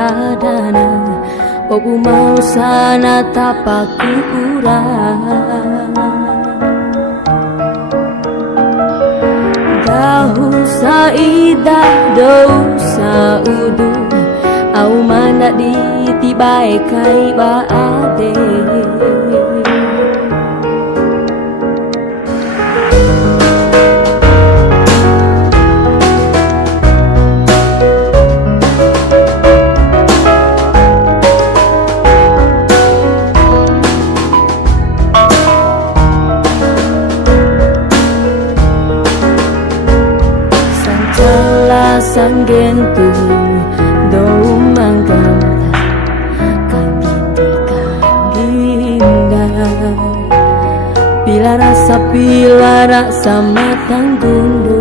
kadana obu mau sana tapaku urang dahu saida dou saudu au mana di tibai kai baade sanggentu do mangganta kangginda pila rasa matang gundu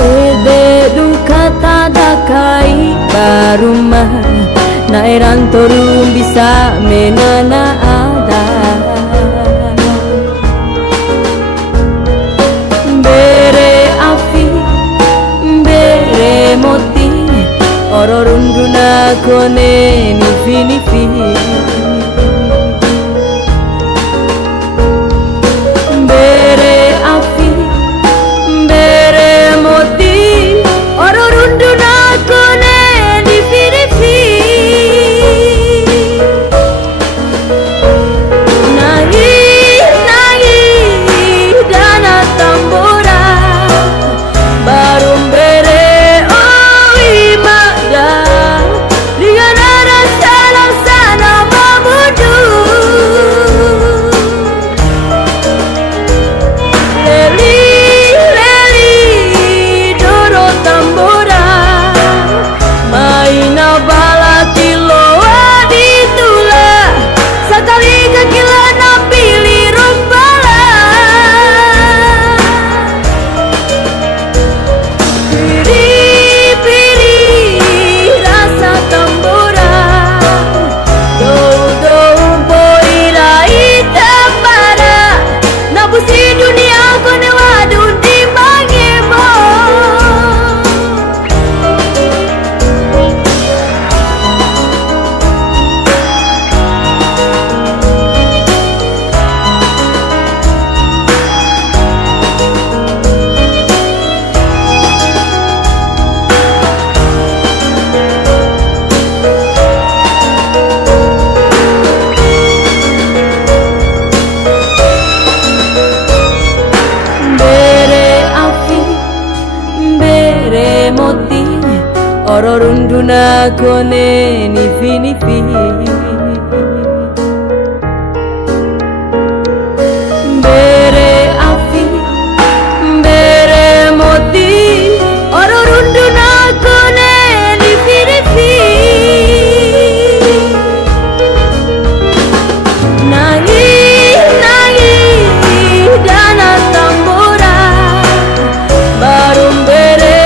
ede duka tadakai barumah nairan torum bisa menana ada moti ororunduna kone nifi bere afi bere moti ororunduna kone nifi nangi dana tambora barum bere ororunduna kone nifi bere afi bere moti ororunduna kone nifi nangi dana tambora barum bere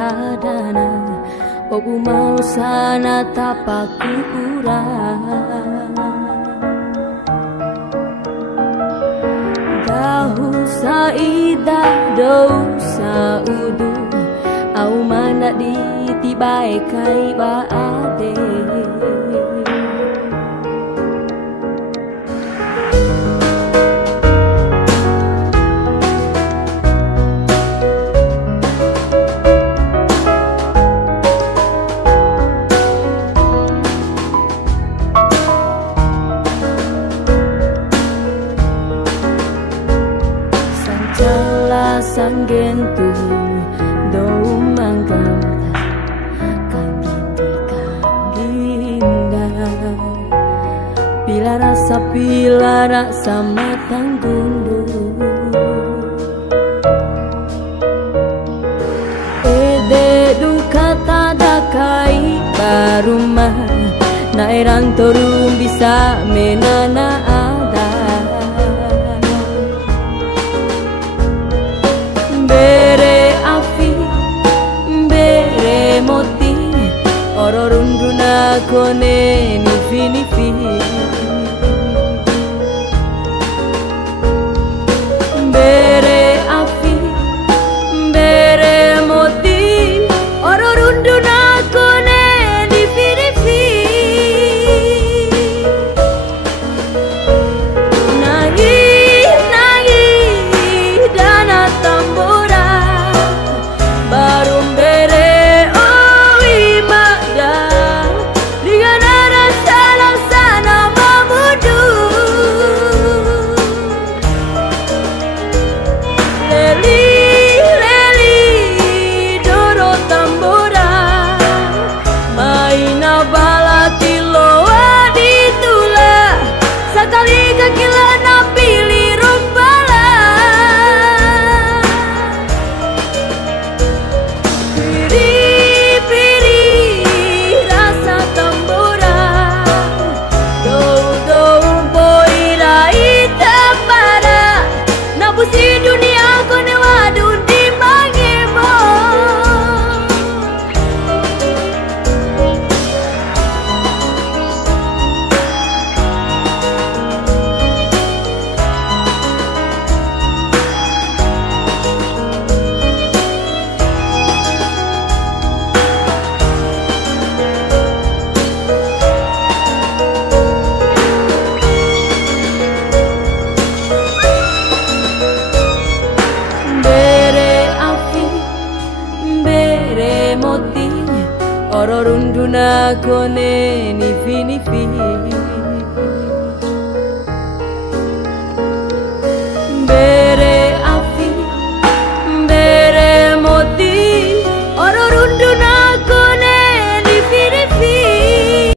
kadana obu mau sana tapaku ura dahu saida dou saudu au mana di tibai kai ba ade sanggentu do mangganta kanginda pila rasa matang gundu ede duka tadakai barumah nairang torum bisa menana ada bere afi bere moti ororunduna kone nifi bere afi bere moti ororunduna kone nifi ororunduna kone nifi